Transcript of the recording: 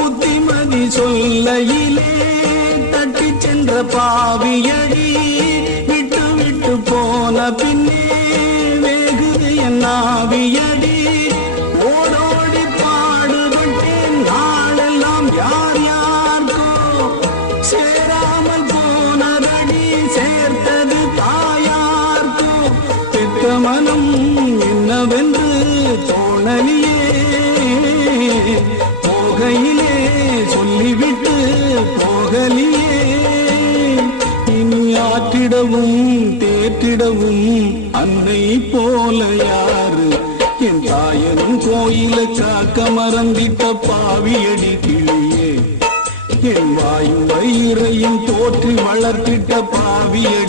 புத்திமதி சொல்லையிலே தட்டி சென்ற பாவியடி விட்டு விட்டு போன பின்னே வேகுது என் ஆவியடி. ஓடோடி பாடுபட்டேன் நாளெல்லாம் யார் யாருக்கோ சேராமல் போனதடி சேர்த்தது தாயார்க்கோ. பெற்ற மனம் என்னவென்று தோணலியே போகையிலே சொல்லிவிட்டு போகலியே. இனி ஆற்றிடவும் தேற்றிடவும் அன்னை போல யாரு? என் தாயனும் கோயில காக்க மறந்திட்ட பாவியடி கிளியே. என் வாயும் வயிறையும் தோற்றி வளர்த்திட்ட பாவியடி